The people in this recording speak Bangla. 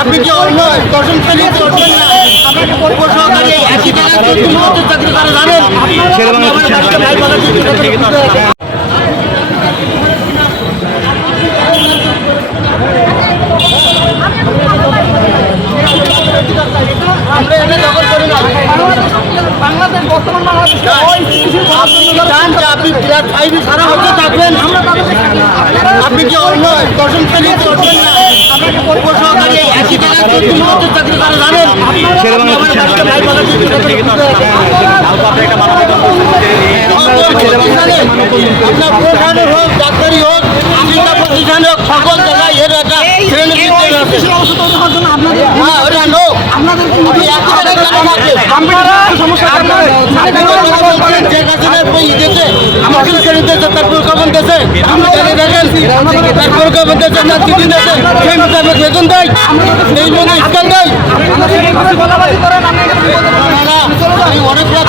আপনি কি অন্য দশম শ্রেণি চলছেন না উপসহকারী এই একই টাকা চোদ্দ বছর চাকরি করে জানেন? আমার এটা দখল করি না। বাংলাদেশ বর্তমান বাংলাদেশকে আপনি বিরাট ফাইভে সারা বছর থাকবেন। আপনি কি অন্য দশম শ্রেণি চলছেন না উপসহকারী এই আপনার প্রধানের হোক ডাক্তারি হোক শিক্ষা প্রতিষ্ঠান হোক সকল জায়গায় এর একটা শ্রেণি বিদ্যালয় আছে। দিতেছে আমার তার প্রজ্ঞাপন দিতেছে আপনি জানে দেখেন তার প্রজ্ঞাপন দিতেছে না চিঠি দিতেছে। সেই মোতাবেক বেতন দেয় সেই মতো স্কেল দেয়। অনেক রাত